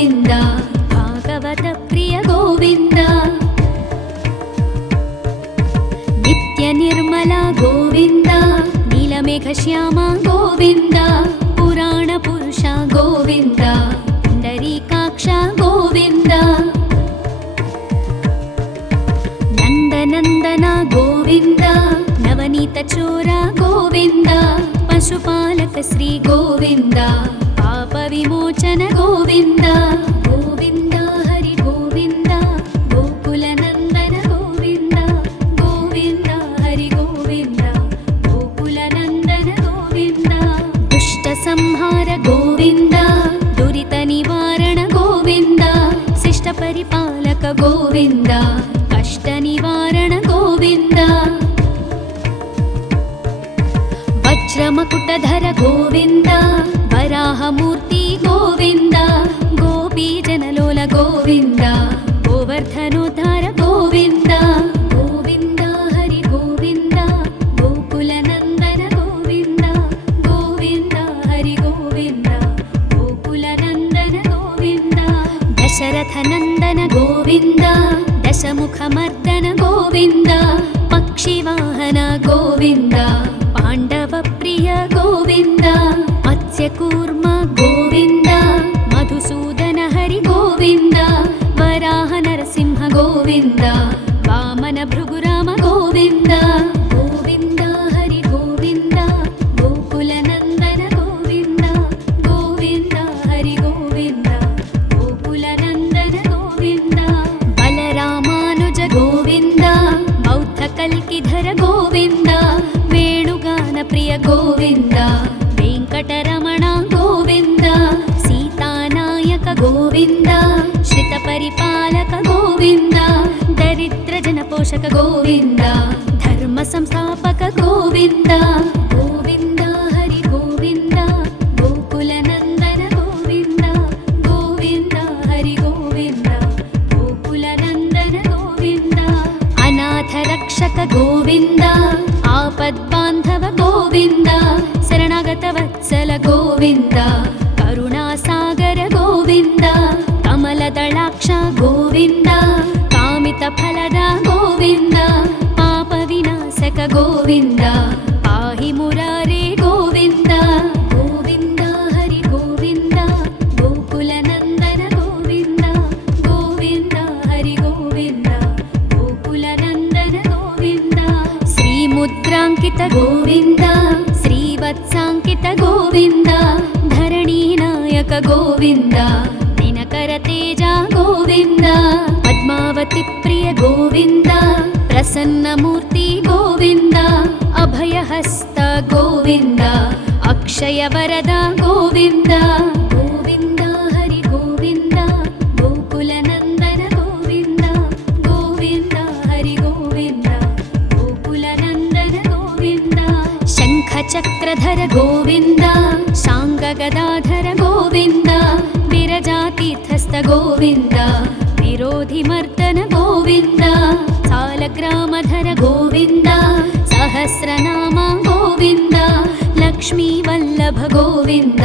ಗೋವಿಂದ ಭಾಗವತ ಪ್ರಿಯ ಗೋವಿಂದ ನಿತ್ಯ ನಿರ್ಮಲ ಗೋವಿಂದ ನೀಲಮೇಘ ಶ್ಯಾಮ ಗೋವಿಂದ ಪುರಾಣ ಪುರುಷ ಗೋವಿಂದ ಪುಂಡರೀಕಾಕ್ಷ ಗೋವಿಂದ ನಂದನಂದನ ಗೋವಿಂದ ನವನೀತ ಚೋರ ಗೋವಿಂದ ಪಶುಪಾಲಕ ಶ್ರೀ ಗೋವಿಂದ ಪಾಪ ವಿಮೋಚನ ಗೋವಿಂದ ಗೋವಿಂದ ಹರಿ ಗೋವಿಂದ ಗೋಕುಲ ನಂದನ ಗೋವಿಂದ ಗೋವಿಂದ ಹರಿ ಗೋವಿಂದ ಗೋಕುಲ ನಂದನ ಗೋವಿಂದ ದುಷ್ಟ ಸಂಹಾರ ಗೋವಿಂದ ದುರಿತ ನಿವಾರಣ ಗೋವಿಂದ ಶಿಷ್ಟ ಪರಿಪಾಲಕ ಗೋವಿಂದ ಕಷ್ಟ ನಿವಾರಣ ಗೋವಿಂದ ವಜ್ರಮಕುಟಧರ ಗೋವಿಂದ ವರಾಹಮೂರ್ತಿ ಗೋವಿಂದ ಗೋಪೀ ಜನಲೋಲ ಗೋವಿಂದ ಗೋವರ್ಧನೋದ್ಧಾರ ಗೋವಿಂದ ಗೋವಿಂದ ಹರಿ ಗೋವಿಂದ ಗೋಕುಲ ನಂದನ ಗೋವಿಂದ ಗೋವಿಂದ ಹರಿ ಗೋವಿಂದ ಗೋಕುಲ ನಂದನ ಗೋವಿಂದ ದಶರಥ ನಂದನ ಗೋವಿಂದ ದಶಮುಖ ಮರ್ದನ ಗೋವಿಂದ ಪಕ್ಷಿವಾಹನ ಗೋವಿಂದ ಪಾಂಡವ ಪ್ರಿಯ ಗೋವಿಂದ ಮತ್ಸ್ಯಕೂರ್ಮ ಗೋವಿಂದ ಮಧುಸೂದನ ಹರಿ ಗೋವಿಂದ ವರಾಹ ನರಸಿಂಹ ಗೋವಿಂದ ವಾಮನ ಭೃಗುರಾಮ ಗೋವಿಂದ ಗೋವಿಂದ ಹರಿ ಗೋವಿಂದ ಗೋಕುಲ ನಂದನ ಗೋವಿಂದ ಗೋವಿಂದ ಹರಿ ಗೋವಿಂದ ಗೋಕುಲ ನಂದನ ಗೋವಿಂದ ಬಲರಾಮಾನುಜ ಗೋವಿಂದ ಬೌದ್ಧ ಕಲ್ಕಿಧರ ಗೋವಿಂದ ವೇಣುಗಾನ ಪ್ರಿಯ ಗೋವಿಂದ ವೆಂಕಟರಮಣ ಗೋವಿಂದ ಸೀತಾನಾಯಕ ಗೋವಿಂದ ಶ್ರಿತ ಪರಿಪಾಲಕ ಗೋವಿಂದ ದರಿದ್ರ ಜನಪೋಷಕ ಗೋವಿಂದ ಧರ್ಮ ಸಂಸ್ಥಾಪಕ ಗೋವಿಂದ ಗೋವಿಂದ ಹರಿ ಗೋವಿಂದ ಗೋಕುಲ ನಂದನ ಗೋವಿಂದ ಗೋವಿಂದ ಹರಿ ಗೋವಿಂದ ಗೋಕುಲ ನಂದನ ಗೋವಿಂದ ಅನಾಥ ರಕ್ಷಕ ಗೋವಿಂದ ಆಪದ್ಬಾಂಧವ ಗೋವಿಂದ ಶರಣಾಗತ ವತ್ಸಲ ಗೋವಿಂದ ಕರುಣಾಸಾಗರ ಗೋವಿಂದ ಕಮಲದಳಾಕ್ಷ ಗೋವಿಂದ ಕಾಮಿತ ಫಲದ ಗೋವಿಂದ ಪಾಪ ವಿನಾಶಕ ಗೋವಿಂದ ಪಾಹಿ ಮುರಾರೇ ಗೋವಿಂದ ಗೋವಿಂದ ಹರಿ ಗೋವಿಂದ ಗೋಕುಲ ನಂದನ ಗೋವಿಂದ ಗೋವಿಂದ ಹರಿ ಗೋವಿಂದ ಗೋಕುಲ ನಂದನ ಗೋವಿಂದ ಶ್ರೀ ಮುದ್ರಾಂಕಿತ ಗೋವಿಂದ ಶ್ರೀವತ್ಸಾಂಕಿತ ಗೋವಿಂದ ಧರಣಿ ನಾಯಕ ಗೋವಿಂದ ದಿನಕರ ತೇಜ ಗೋವಿಂದ ಪದ್ಮಾವತಿ ಪ್ರಿಯ ಗೋವಿಂದ ಪ್ರಸನ್ನ ಮೂರ್ತಿ ಗೋವಿಂದ ಅಭಯಹಸ್ತ ಗೋವಿಂದ ಅಕ್ಷಯ ವರದ ಗೋವಿಂದ ಗೋವಿಂದ ಹರಿ ಗೋವಿಂದ ಗೋಕುಲ ನಂದನ ಗೋವಿಂದ ಗೋವಿಂದ ಹರಿ ಗೋವಿಂದ ಗೋಕುಲ ನಂದನ ಗೋವಿಂದ ಶಂಖ ಚಕ್ರಧರ ಗೋವಿಂದ ಶಾಂಗ ಗದಾಧರ ಗೋವಿಂದ ವಿರಜಾತೀರ್ಥಸ್ಥ ಗೋವಿಂದ ವಿರೋಧಿ ಮರ್ದನ ಗೋವಿಂದ ಸಾಲಗ್ರಾಮಧರ ಗೋವಿಂದ ಸಹಸ್ರನಾಮ ಗೋವಿಂದ ಲಕ್ಷ್ಮೀ ವಲ್ಲಭ ಗೋವಿಂದ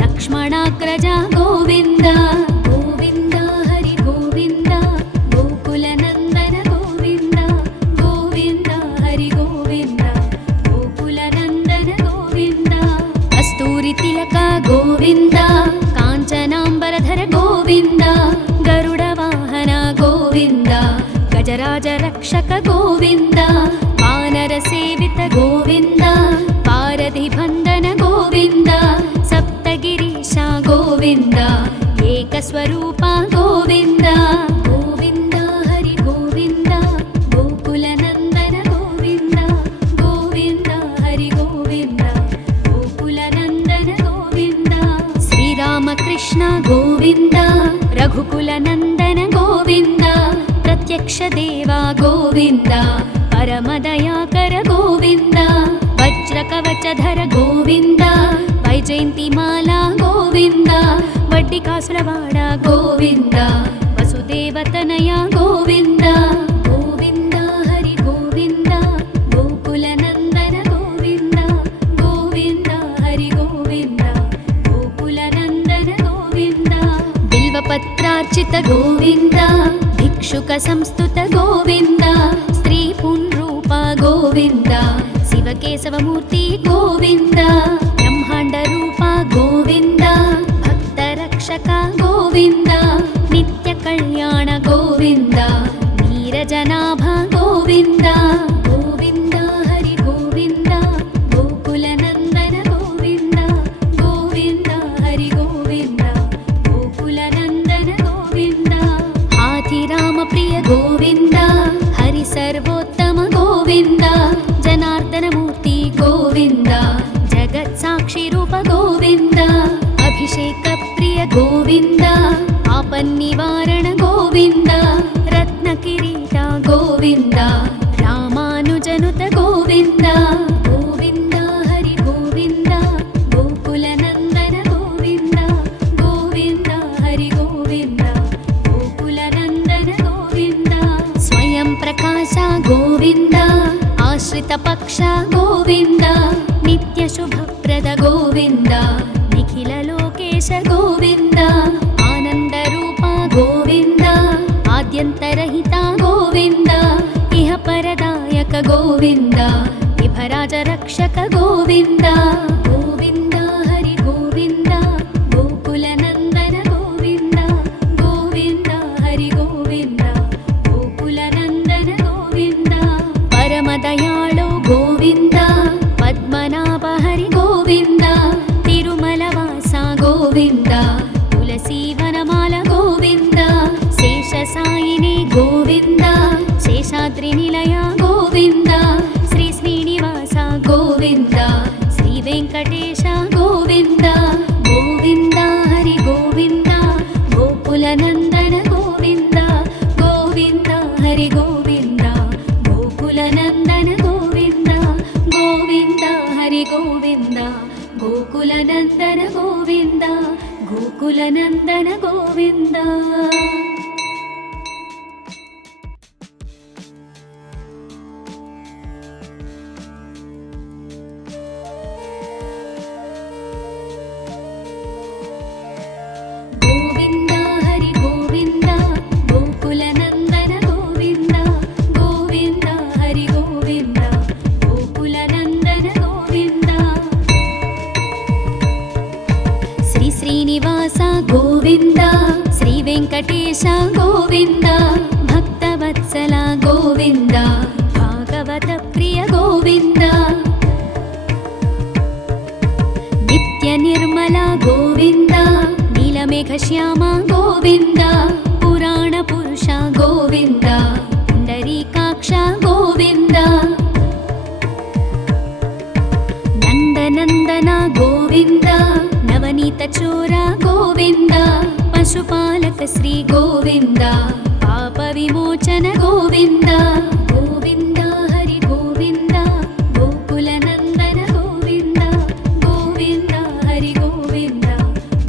ಲಕ್ಷ್ಮಣಾಗ್ರಜ ಗೋವಿಂದ ಗೋವಿಂದ ಹರಿ ಗೋವಿಂದ ಗೋಕುಲ ನಂದನ ಗೋವಿಂದ ಗೋವಿಂದ ಹರಿ ಗೋವಿಂದ ಗೋಕುಲ ನಂದನ ಗೋವಿಂದ ಕಸ್ತೂರಿ ತಿಲಕ ಗೋವಿಂದ ಕಾಂಚನಾಂಬರಧರ ಗೋವಿಂದ ಗರುಡ ವಾಹನ ಗೋವಿಂದ ಗಜರಾಜ ರಕ್ಷಕ ಗೋವಿಂದ ವಾನರ ಸೇವಿತ ಗೋವಿಂದ ಪಾರಧಿ ಬಂಧನ ಗೋವಿಂದ ಸಪ್ತಗಿರೀಶ ಗೋವಿಂದ ಏಕಸ್ವರೂಪ ಗೋವಿಂದ ಗೋವಿಂದ ಹರಿ ಗೋವಿಂದ ಗೋಕುಲ ನಂದನ ಗೋವಿಂದ ಗೋವಿಂದ ಹರಿ ಗೋವಿಂದ ಗೋಕುಲ ನಂದನ ಗೋವಿಂದ ಶ್ರೀರಾಮಕೃಷ್ಣ ಗೋವಿಂದ ರಘುಕುಲ ನಂದನ ಗೋವಿಂದ ಪ್ರತ್ಯಕ್ಷ ದೇವ ಗೋವಿಂದ ಪರಮದಯಾಕರ ಗೋವಿಂದ ವಜ್ರ ಕವಚಧರ ಗೋವಿಂದ ವೈಜಯಂತಿ ಮಾಲಾ ಗೋವಿಂದ ವಡ್ಡಿ ಕಾಸುರವಾಡ ಗೋವಿಂದ ವಸುದೇವತನಯ ಗೋವಿಂದ ಗೋವಿಂದ ಹರಿ ಗೋವಿಂದ ಗೋಕುಲ ನಂದನ ಗೋವಿಂದ ಗೋವಿಂದ ಹರಿ ಗೋವಿಂದ ಗೋಕುಲ ನಂದನ ಗೋವಿಂದ ಬಿಲ್ವ बिल्वपत्रार्चित गोविन्द भिक्षुक संस्तुत गोविन्द स्त्री पुंरूप गोविन्द शिवकेशवमूर्ति गोविन्द ब्रह्माण्ड रूप गोविन्द भक्तरक्षक गोविन्द नित्य कल्याण गोविन्द नीरजनाभ गोविन्द गोविन्द हरि गोविन्द गोकुलनन्दन गोविन्द गोविन्द हरि गोविन्द गोकुलनन्दन गोविन्द हाथिराम प्रिय गोविन्द हरि सर्वोत्तम गोविन्द जनार्दन मूर्ति गोविन्द जगत्साक्षि रूप गोविन्द अभिषेक प्रिय गोविन्द आपन्निवारण गोविन्द रत्नकिरीट गोविन्द रामानुजनुत गोविन्द गोविन्द हरि गोविन्द गोकुलनन्दन गोविन्द गोविन्द हरि गोविन्द गोकुलनन्दन गोविन्द स्वयं प्रकाश गोविन्द आश्रित पक्ष गोविन्द नित्य शुभप्रद गोविन्द निखिल लोकेश गोविन्द आनंद रूप गोविन्द आद्यन्तरहित गोविन्द इह परदायक गोविन्द विभराज रक्षक गोविन्द गोविन्द हरि गोविन्द गोकुलनन्दन गोविन्द गोविन्द हरि गोविन्द गोकुलनन्दन गोविन्द परमदयाळु गोविन्द पद्मनाभ हरि गोविन्द तिरुमलवास गोविन्द तुलसीवनमाल गोविन्द शेषसायिनी गोविन्द शेषाद्रिनिलय गोविन्द श्री श्रीनिवास गोविन्द श्री वेङ्कटेश गोविन्द गोविन्द हरि गोविन्द गोकुलनन्दन गोविन्द गोविन्द हरि गोविन्द गोकुलनन्दन गोविन्द गोविन्द हरि गोविन्द गोकुलनन्दन गोविन्द गोकुलनन्दन गोविन्द गोविन्द हरि गोविन्द गोकुलनन्दन गोविन्द गोविन्द हरि गोविन्द गोकुलनन्दन गोविन्द श्री श्रीनिवास गोविन्द श्री वेङ्कटेश गोविन्द भक्तवत्सल गोविन्द भागवत प्रिय गोविन्द नित्य निर्मल गोविन्द नीलमेघश्याम गोविन्द पुराण पुरुष गोविन्द पुण्डरीकाक्ष गोविन्द नन्दनन्दन गोविन्द नवनीत चोर गोविन्द पशुपालक श्री गोविन्द पाप विमोचन गोविन्द गोविन्द हरि गोविन्द गोकुलनन्दन गोविन्द गोविन्द हरि गोविन्द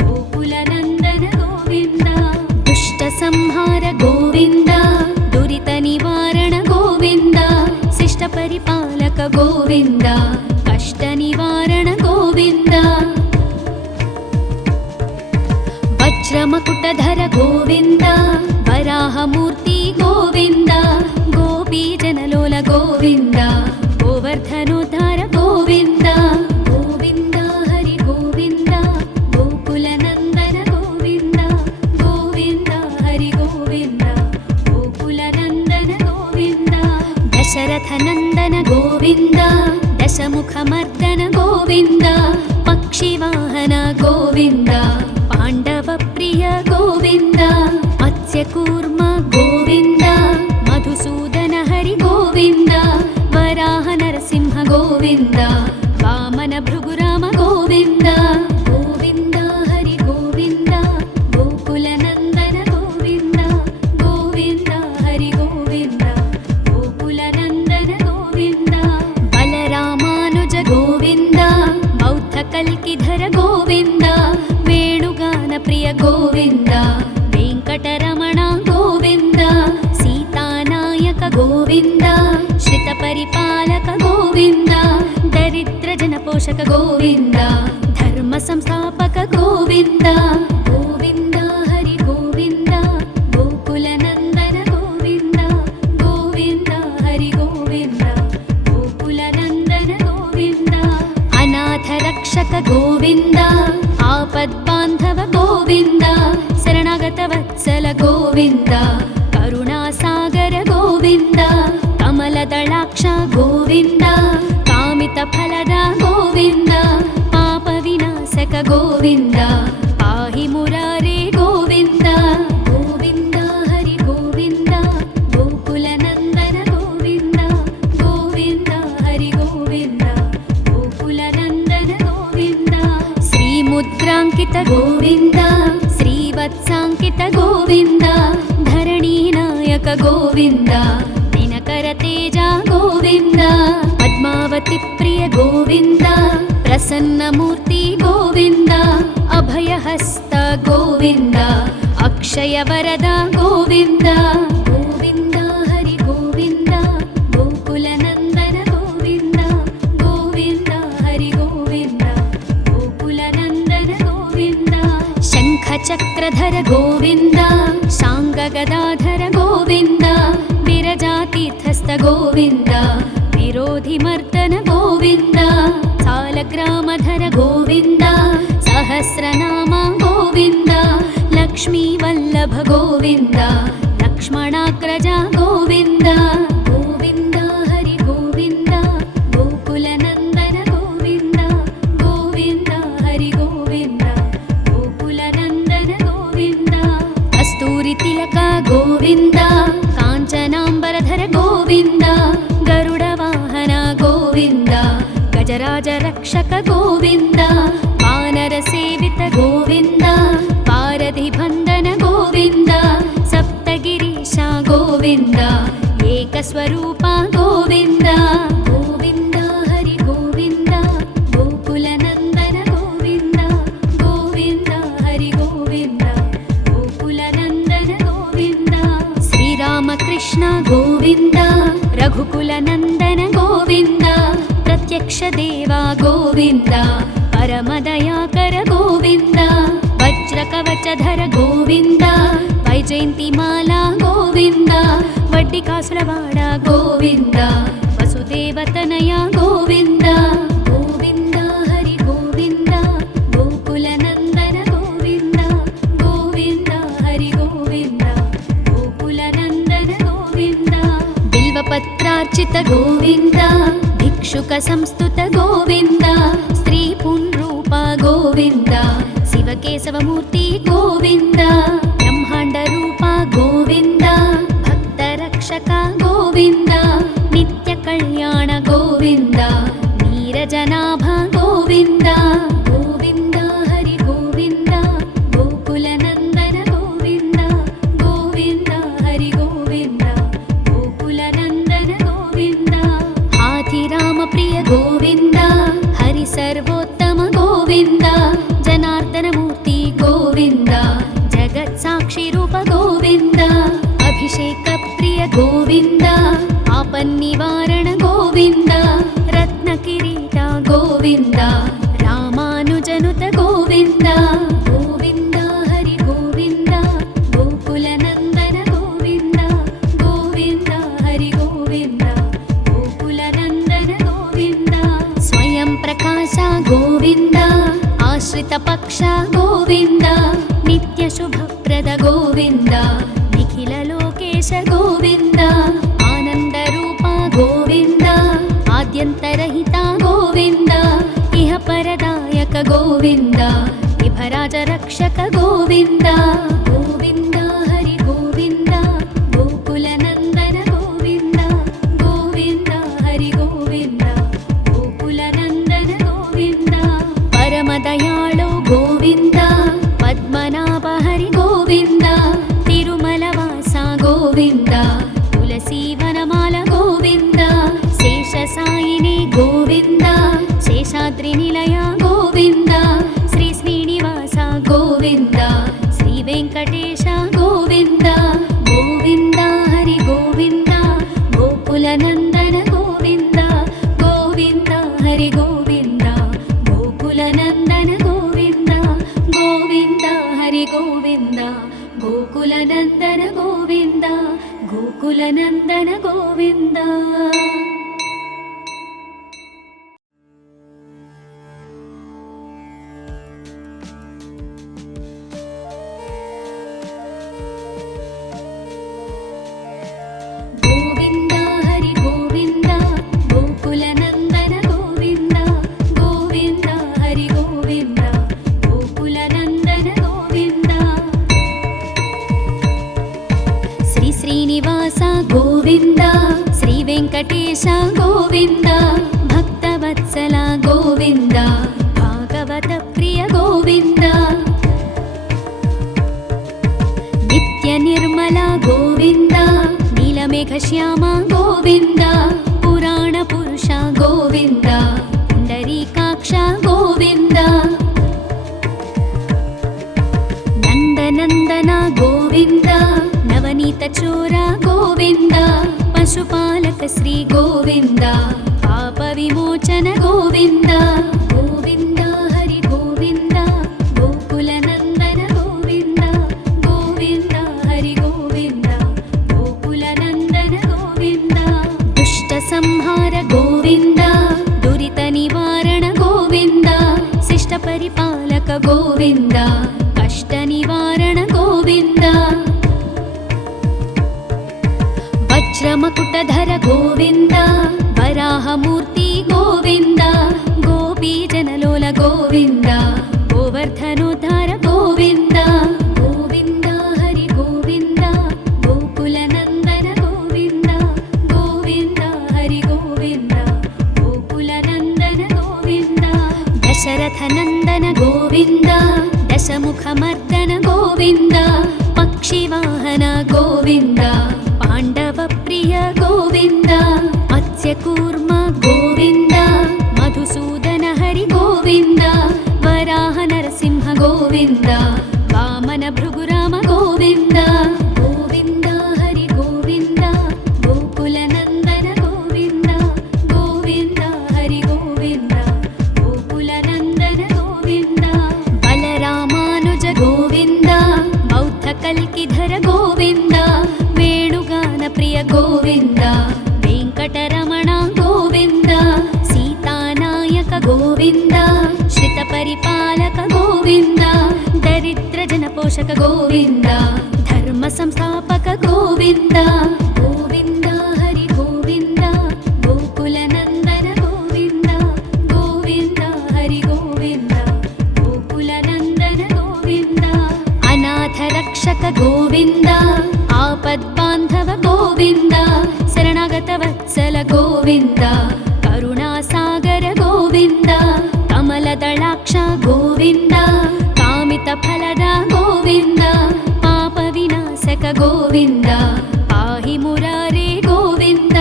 गोकुलनन्दन गोविन्द दुष्ट संहार गोविन्द दुरित निवारण गोविन्द शिष्ट परिपालक गोविन्द कष्ट निवारण गोविन्द वज्रमकुटधर गोविन्द वराहमूर्ति गोविन्द गोपीजनलोल गोविन्द गोवर्धनोद्धार गोविन्द गोविन्द हरि गोविन्द गोकुलनन्दन गोविन्द गोविन्द हरि गोविन्द गोकुलनन्दन गोविन्द दशरथनन्दन गोविन्द दशमुखमर्दन गोविन्द पक्षिवाहन गोविन्द पाण्डवप्रिय गोविन्द मत्स्यकूर्म गोविन्द मधुसूदन हरि गोविन्द वराह नरसिंह गोविन्द वामन भृगुराम गोविन्द गोविन्द हरि गोविन्द गोकुलनन्दन गोविन्द गोविन्द हरि गोविन्द गोकुलनन्दन गोविन्द बलरामानुज गोविन्द बौद्धकल्किधर गोविन्द वेणुगान प्रिय गोविन्द वेङ्कटरमण गोविन्द सीतानायक गोविन्द श्रितपरिपालक गोविन्द दरिद्रजनपोषक गोविन्द धर्मसंस्थापक गोविन्द गोविन्द हरि गोविन्द ಗೋವಿಂದ ಕರುಣಾಸಾಗರ ಗೋವಿಂದ ಕಮಲದಳಾಕ್ಷ ಗೋವಿಂದ ಕಾಮಿತ ಫಲದ ಗೋವಿಂದ ಪಾಪ ವಿನಾಶಕ ಗೋವಿಂದ ಪಾಹಿ ಮುರಾರೇ ಗೋವಿಂದ ಗೋವಿಂದ ಹರಿ ಗೋವಿಂದ ಗೋಕುಲ ನಂದನ ಗೋವಿಂದ ಗೋವಿಂದ ಹರಿ ಗೋವಿಂದ ಗೋಕುಲ ನಂದನ ಗೋವಿಂದ ಶ್ರೀ ಮುದ್ರಾಂಕಿತ ಗೋವಿಂದ ಶ್ರೀವತ್ಸಾಂಕಿತ ಗೋವಿಂದ ಧರಣಿ ನಾಯಕ ಗೋವಿಂದ ದಿನಕರ ತೇಜ ಗೋವಿಂದ ಪದ್ಮಾವತಿ ಪ್ರಿಯ ಗೋವಿಂದ ಪ್ರಸನ್ನ ಮೂರ್ತಿ ಗೋವಿಂದ ಅಭಯಹಸ್ತ ಗೋವಿಂದ ಅಕ್ಷಯ ವರದ ಗೋವಿಂದ ಗೋವಿಂದ ಹರಿ ಗೋವಿಂದ ಗೋಕುಲ ನಂದನ ಗೋವಿಂದ ಗೋವಿಂದ ಹರಿ ಗೋವಿಂದ ಗೋಕುಲ ನಂದನ ಗೋವಿಂದ ಶಂಖ ಚಕ್ರಧರ ಗೋವಿಂದ ಶಾಂಗ ಗದಾಧರ ಗೋವಿಂದ ವಿರಜಾತೀರ್ಥಸ್ಥ ಗೋವಿಂದ ವಿರೋಧಿ ಮರ್ದನ ಗೋವಿಂದ ಸಾಲಗ್ರಾಮಧರ ಗೋವಿಂದ ಸಹಸ್ರನಾಮ ಗೋವಿಂದ ಲಕ್ಷ್ಮೀ ವಲ್ಲಭ ಗೋವಿಂದ ಲಕ್ಷ್ಮಣಾಗ್ರಜ ಗೋವಿಂದ ಗೋವಿಂದ ಹರಿ ಗೋವಿಂದ ಗೋಕುಲ ನಂದನ ಗೋವಿಂದ ಗೋವಿಂದ ಹರಿ ಗೋವಿಂದ ಗೋಕುಲ ನಂದನ ಗೋವಿಂದ ಕಸ್ತೂರಿ ತಿಲಕ ಗೋವಿಂದ ಕಾಂಚನಾಂಬರಧರ ಗೋವಿಂದ ಗರುಡ ವಾಹನ ಗೋವಿಂದ ಗಜರಾಜ ರಕ್ಷಕ ಗೋವಿಂದ ವಾನರ ಸೇವಿತ ಗೋವಿಂದ ಪಾರಧಿ ಬಂಧನ ಗೋವಿಂದ ಸಪ್ತಗಿರೀಶ ಗೋವಿಂದ ಏಕಸ್ವರೂಪ ಗೋವಿಂದ ಗೋವಿಂದ ಹರಿ ಗೋವಿಂದ ಗೋಕುಲ ನಂದನ ಗೋವಿಂದ ಗೋವಿಂದ ಹರಿ ಗೋವಿಂದ ಗೋಕುಲ ನಂದನ ಗೋವಿಂದ ಶ್ರೀರಾಮಕೃಷ್ಣ ಗೋವಿಂದ ರಘುಕುಲ ನಂದನ ಗೋವಿಂದ ಪ್ರತ್ಯಕ್ಷ ದೇವ ಗೋವಿಂದ ಪರಮದಯಾಕರ ಗೋವಿಂದ ವಜ್ರ ಕವಚಧರ ಗೋವಿಂದ ವೈಜಯಂತಿ ಮಾಲಾ ಗೋವಿಂದ ವಡ್ಡಿ ಕಾಸುರವಾಡ ಗೋವಿಂದ ವಸುದೇವತನಯ ಗೋವಿಂದ ಗೋವಿಂದ ಹರಿ ಗೋವಿಂದ ಗೋಕುಲ ನಂದನ ಗೋವಿಂದ ಗೋವಿಂದ ಹರಿ ಗೋವಿಂದ ಗೋಕುಲ ನಂದನ ಗೋವಿಂದ ಬಿಲ್ವಪತ್ರಾರ್ಚಿತ ಗೋವಿಂದ ಭಿಕ್ಷುಕ ಸಂಸ್ತುತ ಗೋವಿಂದ ಸ್ತ್ರೀ ಪುಂರೂಪ ಗೋವಿಂದ ಶಿವಕೇಶವ ಮೂರ್ತಿ ಗೋವಿಂದ ಬ್ರಹ್ಮಾಂಡ ರೂಪ ಗೋವಿಂದ ಭಕ್ತ ರಕ್ಷಕ ಗೋವಿಂದ ನಿತ್ಯ ಕಲ್ಯಾಣ ಗೋವಿಂದ ನೀರಜನಾಭ ಗೋವಿಂದ ಗೋವಿಂದ ಹರಿ ಗೋವಿಂದ ಗೋಕುಲ ನಂದನ ಗೋವಿಂದ ಗೋವಿಂದ ಹರಿ ಗೋವಿಂದ ಗೋಕುಲ ನಂದನ ಗೋವಿಂದ ಹಾಥಿರಾಮ ಪ್ರಿಯ ಗೋವಿಂದ ಹರಿ ಸರ್ವೋತ್ತಮ ಗೋವಿಂದ ಜನಾರ್ದನ ಮೂರ್ತಿ ಗೋವಿಂದ ಜಗತ್ ಸಾಕ್ಷಿ ರೂಪ ಗೋವಿಂದ ಅಭಿಷೇಕ ಪ್ರಿಯ ಗೋವಿಂದ ಆಪನ್ನಿವಾರಣ ಗೋವಿಂದ ರತ್ನ ಕಿರೀಟ ಗೋವಿಂದ ರಾಮಾನುಜನುತ ಗೋವಿಂದ ಗೋವಿಂದ ಹರಿ ಗೋವಿಂದ ಗೋಕುಲ ನಂದನ ಗೋವಿಂದ ಗೋವಿಂದ ಹರಿ ಗೋವಿಂದ ಗೋಕುಲ ನಂದನ ಗೋವಿಂದ ಸ್ವಯಂ ಪ್ರಕಾಶ ಗೋವಿಂದ ಆಶ್ರಿತ ಪಕ್ಷ ಗೋವಿಂದ ನಿತ್ಯ ಶುಭಪ್ರದ ಗೋವಿಂದ ನಿಖಿಲ ಲೋಕೇಶ ಗೋವಿಂದ ಆನಂದ ರೂಪ ಗೋವಿಂದ ಆದ್ಯಂತರಹಿತ ಗೋವಿಂದ ಇಹ ಪರದಾಯಕ ಗೋವಿಂದ ಇಭರಾಜ ರಕ್ಷಕ ಗೋವಿಂದ ಗೋವಿಂದ ಹರಿ ಗೋವಿಂದ ಗೋಕುಲ ನಂದನ ಗೋವಿಂದ ಗೋವಿಂದ ಹರಿ ಗೋವಿಂದ ಗೋಕುಲ ನಂದನ ಗೋವಿಂದ ಪರಮ ದಯಾಳು ಗೋವಿಂದ ಪದ್ಮನಾಭ ಹರಿ ಗೋವಿಂದ ತಿರುಮಲ ವಾಸ ಗೋವಿಂದ ತುಳಸಿ ವನಮಾಲ ಗೋವಿಂದ ಶೇಷ ಸಾಯಿನಿ ಗೋವಿಂದ ಶೇಷಾದ್ರಿ ನಿಲಯ ಗೋವಿಂದ ಶ್ರೀ ಶ್ರೀನಿವಾಸ ಗೋವಿಂದ ಶ್ರೀ ವೆಂಕಟೇಶ ಗೋವಿಂದ ಗೋವಿಂದ ಹರಿ ಗೋವಿಂದ ಗೋಕುಲ ನಂದನ ಗೋವಿಂದ ಗೋವಿಂದ ಹರಿ ಗೋವಿಂದ ಗೋಕುಲ ನಂದನ ಗೋವಿಂದ ಗೋವಿಂದ ಹರಿ ಗೋವಿಂದ ಗೋಕುಲ ನಂದನ ಗೋವಿಂದ ಗೋಕುಲ ನಂದನ ಗೋವಿಂದ. గోవింద శ్రీ వెంకటేశ గోవింద భక్తవత్సల గోవింద భాగవత ప్రియ గోవింద నిత్య నిర్మల గోవింద నీలమేఘ శ్యామ గోవింద పురాణ పురుష గోవింద పుండరీకాక్ష గోవింద నందనందన గోవింద నవనీత చోర గోవింద పశుపాలక శ్రీ గోవింద పాప విమోచన గోవింద గోవింద హరి గోవింద గోకుల నందన గోవింద గోవింద హరి గోవింద గోకుల నందన గోవింద దుష్ట సంహార గోవింద దురిత నివారణ గోవింద శిష్ట పరిపాలక గోవింద కష్ట నివారణ గోవింద వజ్రమకుటధర గోవింద వరాహమూర్తి గోవింద గోపీజనలోల గోవింద గోవర్ధనోద్ధార గోవింద గోవింద హరి గోవింద గోకుల నందన గోవింద గోవింద హరి గోవింద గోకుల నందన గోవింద దశరథ నందన గోవింద దశముఖమర్దన గోవింద పక్షివాహన గోవింద పాండవ ప్రియ గోవింద మత్స్యకూర్మ గోవింద మధుసూదన హరి గోవింద వరాహ నరసింహ గోవింద వామన భృగురామ గోవింద గోవింద హరి గోవింద గోకుల నందన గోవింద గోవింద హరి గోవింద గోకుల నందన గోవింద బలరామానుజ గోవింద బౌద్ధ కల్కిధర గోవింద వేణుగాన ప్రియ గోవింద వెంకటరమణ గోవింద సీతానాయక గోవింద శ్రిత పరిపాలక గోవింద దరిద్ర జన పోషక గోవింద ధర్మ సంస్థాపక గోవింద గోవింద హరి గోవింద గోకుల నందన గోవింద గోవింద హరి గోవింద గోకుల నందన గోవింద అనాథ రక్షక గోవింద ఆపద్బాంధవ గోవింద శరణాగత వత్సల గోవింద కరుణాసాగర గోవింద కమలదళాక్ష గోవింద కామిత ఫలద గోవింద పాప వినాశక గోవింద పాహి మురారే గోవింద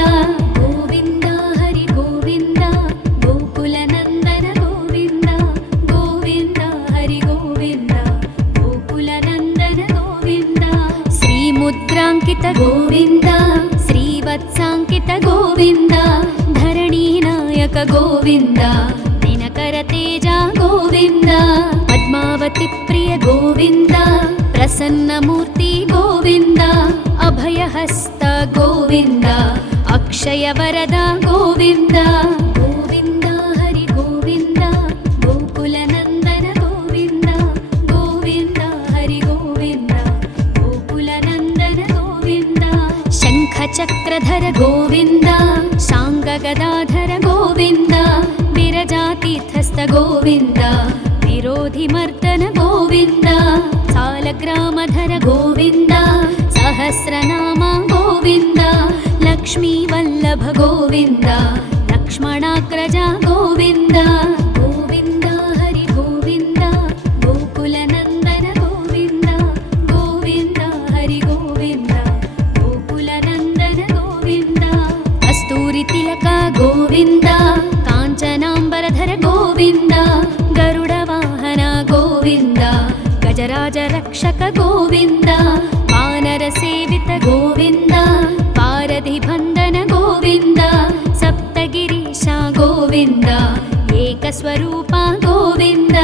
గోవింద హరి గోవింద గోకుల నందన గోవింద గోవింద హరి గోవింద గోకుల నందన గోవింద శ్రీముద్రాంకిత గోవింద శ్రీవత్సాంకిత గోవింద ధరణీనాయక గోవింద దినకర తేజ గోవింద పద్మావతి ప్రియ గోవింద ప్రసన్నమూర్తి గోవింద అభయహస్త గోవింద అక్షయ వరద గోవింద గోవింద హరి గోవింద గోకుల నందన గోవింద గోవింద హరి గోవింద గోకుల నందన గోవింద శంఖ చక్రధర గోవింద శాంగ గదాధర గోవింద విరజాతీర్థస్థ గోవింద విరోధి మర్దన గోవింద సాలగ్రామధర గోవింద సహస్రనామ గోవింద లక్ష్మీ వల్లభ గోవింద లక్ష్మణాగ్రజ గోవింద గోవింద హరి గోవింద గోకుల నందన గోవింద గోవింద హరి గోవింద గోకుల నందన గోవింద కస్తూరి తిలక గోవింద కాంచనాంబరధర గోవింద గరుడ వాహన గోవింద గజరాజ రక్షక గోవింద వానర సేవిత గోవింద పారధి బంధన గోవింద సప్తగిరీశ గోవింద ఏకస్వరూప గోవింద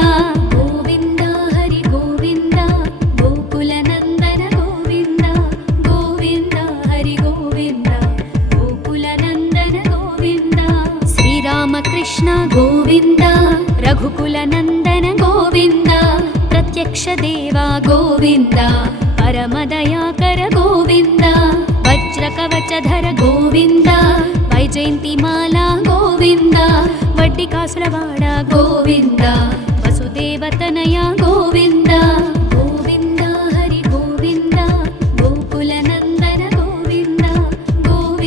గోవింద హరి గోవింద గోకుల నందన గోవింద గోవింద హరి గోవింద గోకుల నందన గోవింద శ్రీరామకృష్ణ గోవింద రఘుకుల నందన గోవింద ప్రత్యక్ష దేవా గోవింద పరమదయాకర గోవింద వజ్ర కవచధర గోవింద వైజయంతిమాలా గోవింద వడ్డి కాసులవాడ గోవింద వసుదేవతనయ గోవింద గోవింద హరి గోవింద గోకుల నందన గోవింద గోవింద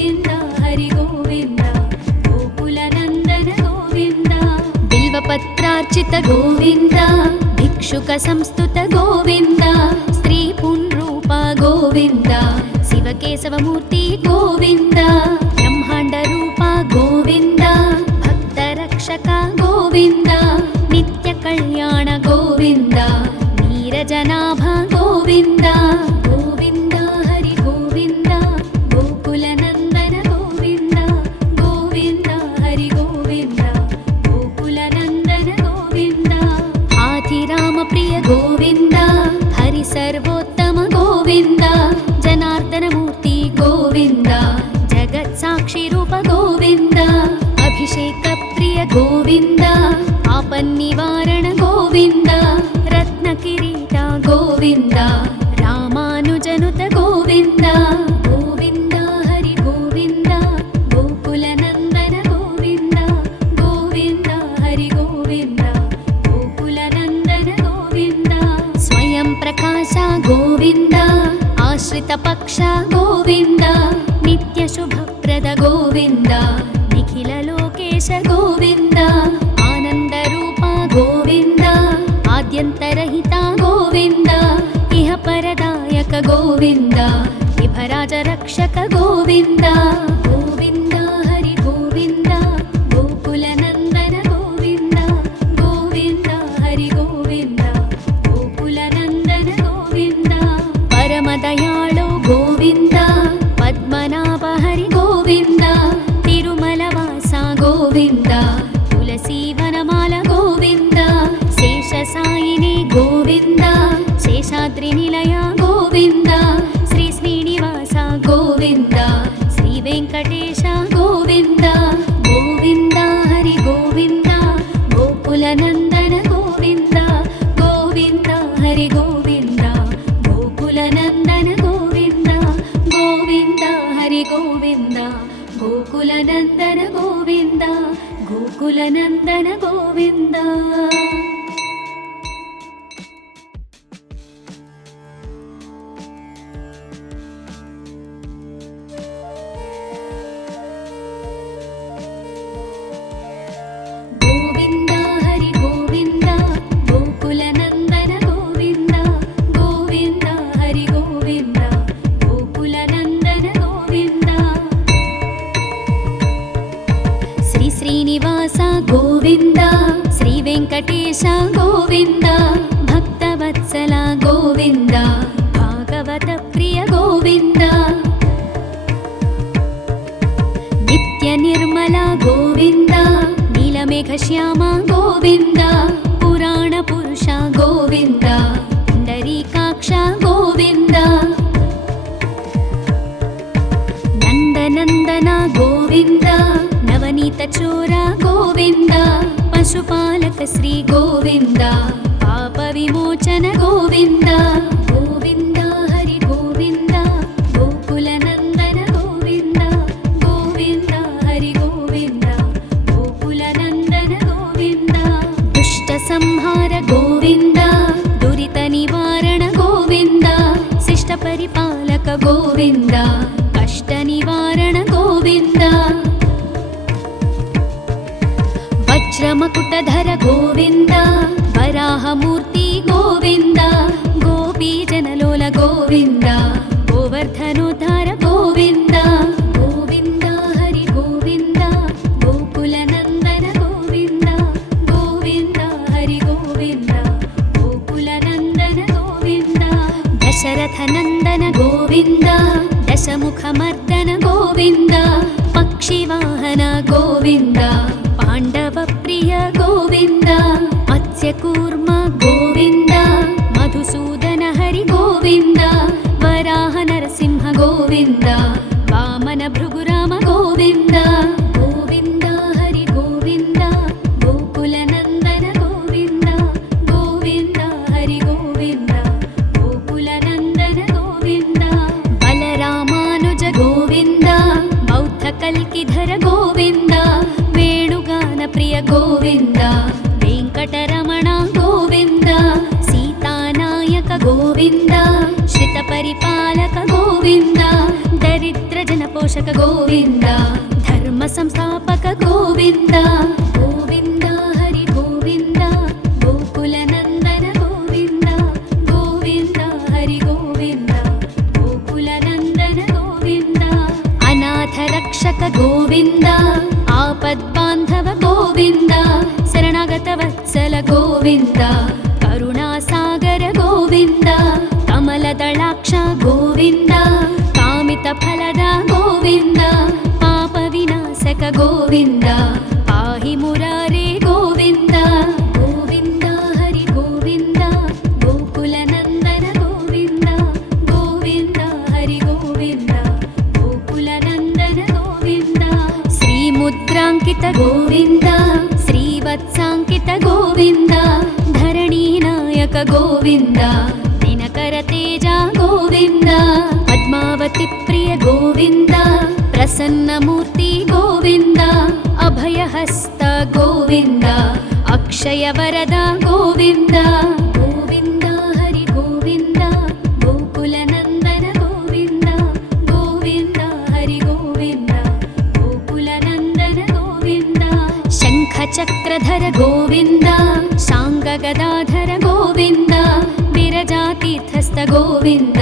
भिक्षुक गोविन्द भिक्षुक संस्तुत गोविन्द स्त्री पुंरूप गोविन्द शिवकेशवमूर्ति गोविन्द ब्रह्माण्ड रूप गोविन्द भक्तरक्षक गोविन्द नित्य कल्याण गोविन्द नीरजनाभ गोविन्द गोविन्द हरि गोविन्द गोकुलनन्दन गोविन्द गोविन्द हरि गोविन्द गोकुलनन्दन गोविन्द आदिराम प्रिय गोविन्द हरि सर्वोत्तम गोविन्द जनार्दन मूर्ति गोविन्द जगत्साक्षि रूप गोविन्द अभिषेक प्रिय गोविन्द आपन्निवारण गोविन्द रत्नकिरीट गोविन्द रामानुजनुत गोविन्द गोविन्द हरि गोविन्द गोकुलनन्दन गोविन्द गोविन्द हरि गोविन्द गोकुलनन्दन गोविन्द स्वयं प्रकाश गोविन्द आश्रित पक्ष गोविन्द नित्य शुभप्रद गोविन्द निखिल लोकेश गोविन्द आनंद रूप गोविन्द आद्यन्तरहित गोविन्द इह परदायक गोविन्द विभराज रक्षक गोविन्द गोविन्द हरि गोविन्द गोकुलनन्दन गोविन्द गोविन्द हरि गोविन्द गोकुलनन्दन गोविन्द परमदयाळु गोविन्द पद्मनाभ हरि गोविन्द तिरुमलवास गोविन्द तुलसीवनमाल गोविन्द शेषसायिनी गोविन्द शेषाद्रिनिलय गोविन्द श्री श्रीनिवास गोविन्द श्री वेङ्कटेश गोविन्द गोविन्द हरि गोविन्द गोकुलनन्दन गोविन्द गोविन्द हरि गोविन्द गोकुलनन्दन गोविन्द गोविन्द हरि गोविन्द गोकुलनन्दन गोविन्द गोकुलनन्दन गोविन्द गोविन्द हरि गोविन्द गोकुलनन्दन गोविन्द गोविन्द हरि गोविन्द गोकुलनन्दन गोविन्द श्री श्रीनिवास गोविन्द श्री वेङ्कटेश गोविन्द भक्तवत्सल गोविन्द भागवत प्रिय गोविन्द नित्य निर्मल गोविन्द नीलमेघश्याम गोविन्द पुराण पुरुष गोविन्द पुण्डरीकाक्ष गोविन्द नन्दनन्दन गोविन्द नवनीत चोर गोविन्द पशुपालक श्री गोविन्द पाप विमोचन गोविन्द गोविन्द हरि गोविन्द गोकुलनन्दन गोविन्द गोविन्द हरि गोविन्द गोकुलनन्दन गोविन्द दुष्ट संहार गोविन्द दुरित निवारण गोविन्द शिष्ट परिपालक गोविन्द कष्ट निवारण गोविन्द वज्रमकुटधर गोविन्द वराहमूर्ति गोविन्द गोपीजनलोल गोविन्द गोवर्धनोद्धार गोविन्द गोविन्द हरि गोविन्द गोकुलनन्दन गोविन्द गोविन्द हरि गोविन्द गोकुलनन्दन गोविन्द दशरथनन्दन गोविन्द दशमुखमर्दन गोविन्द पक्षिवाहन गोविन्द पाण्डवप्रिय गोविन्द मत्स्यकूर्म गोविन्द मधुसूदन हरि गोविन्द वराह नरसिंह गोविन्द वामन भृगुराम गोविन्द गोविन्द हरि गोविन्द गोकुलनन्दन गोविन्द गोविन्द हरि गोविन्द गोकुलनन्दन गोविन्द बलरामानुज गोविन्द बौद्धकल्किधर गोविन्द वेणुगान प्रिय गोविन्द वेङ्कटरमण गोविन्द सीतानायक गोविन्द श्रितपरिपालक गोविन्द दरिद्रजनपोषक गोविन्द धर्म संस्थापक गोविन्द गोविन्द हरि गोविन्द ಗೋವಿಂದ ಆಪದ್ಬಾಂಧವ ಗೋವಿಂದ ಶರಣಾಗತ ವತ್ಸಲ ಗೋವಿಂದ ಕರುಣಾಸಾಗರ ಗೋವಿಂದ ಕಮಲದಳಾಕ್ಷ ಗೋವಿಂದ ಕಾಮಿತ ಫಲದ ಗೋವಿಂದ ಪಾಪ ವಿನಾಶಕ ಗೋವಿಂದ ಪಾಹಿ ಮುರಾರೇ ಗೋವಿಂದ ಗೋವಿಂದ ಹರಿ ಗೋವಿಂದ ಗೋಕುಲ ನಂದನ ಗೋವಿಂದ ಗೋವಿಂದ ಹರಿ ಗೋವಿಂದ ಗೋಕುಲ ನಂದನ ಗೋವಿಂದ ಶ್ರೀ ಮುದ್ರಾಂಕಿತ ಗೋವಿಂದ ಶ್ರೀವತ್ಸಾಂಕಿತ ಗೋವಿಂದ ಧರಣಿ ನಾಯಕ ಗೋವಿಂದ ದಿನಕರ ತೇಜ ಗೋವಿಂದ ಪದ್ಮಾವತಿ ಪ್ರಿಯ ಗೋವಿಂದ ಪ್ರಸನ್ನ ಮೂರ್ತಿ ಗೋವಿಂದ ಅಭಯಹಸ್ತ ಗೋವಿಂದ ಅಕ್ಷಯ ವರದ ಗೋವಿಂದ ಗೋವಿಂದ ಹರಿ ಗೋವಿಂದ ಗೋಕುಲ ನಂದನ ಗೋವಿಂದ ಗೋವಿಂದ ಹರಿ ಗೋವಿಂದ ಗೋಕುಲ ನಂದನ ಗೋವಿಂದ ಶಂಖ ಚಕ್ರಧರ ಗೋವಿಂದ ಶಾಂಗ ಗದಾಧರ ಗೋವಿಂದ ವಿರಜಾತೀರ್ಥಸ್ಥ ಗೋವಿಂದ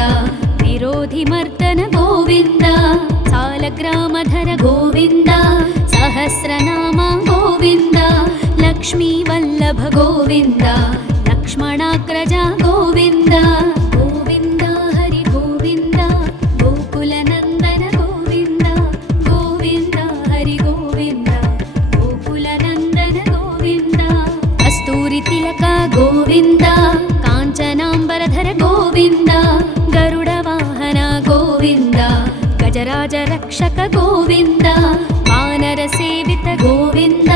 ವಿರೋಧಿ ಮರ್ದನ ಗೋವಿಂದ ಸಾಲಗ್ರಾಮಧರ ಗೋವಿಂದ ಸಹಸ್ರನಾಮ ಗೋವಿಂದ ಲಕ್ಷ್ಮೀ ವಲ್ಲಭ ಗೋವಿಂದ ಲಕ್ಷ್ಮಣಾಗ್ರಜ ಗೋವಿಂದ ಗೋವಿಂದ ಹರಿ ಗೋವಿಂದ ಗೋಕುಲ ನಂದನ ಗೋವಿಂದ ಗೋವಿಂದ ಹರಿ ಗೋವಿಂದ ಗೋಕುಲ ನಂದನ ಗೋವಿಂದ ಕಸ್ತೂರಿ ತಿಲಕ ಗೋವಿಂದ ಕಾಂಚನಾಂಬರಧರ ಗೋವಿಂದ ಗರುಡ ವಾಹನ ಗೋವಿಂದ ಗಜರಾಜ ರಕ್ಷಕ ಗೋವಿಂದ ವಾನರ ಸೇವಿತ ಗೋವಿಂದ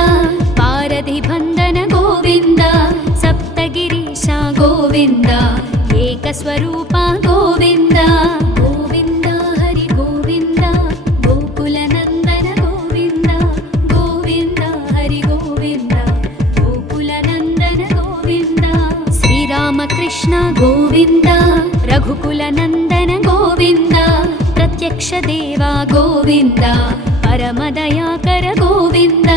ಪಾರಧಿ ಬಂಧನ ಗೋವಿಂದ ಸಪ್ತಗಿರೀಶ ಗೋವಿಂದ ಏಕಸ್ವರೂಪ ಗೋವಿಂದ ಗೋವಿಂದ ಹರಿ ಗೋವಿಂದ ಗೋಕುಲ ನಂದನ ಗೋವಿಂದ ಗೋವಿಂದ ಹರಿ ಗೋವಿಂದ ಗೋಕುಲ ನಂದನ ಗೋವಿಂದ ಶ್ರೀರಾಮಕೃಷ್ಣ ಗೋವಿಂದ ರಘುಕುಲ ನಂದನ ಗೋವಿಂದ ಪ್ರತ್ಯಕ್ಷ ದೇವ ಗೋವಿಂದ ಪರಮದಯಾಕರ ಗೋವಿಂದ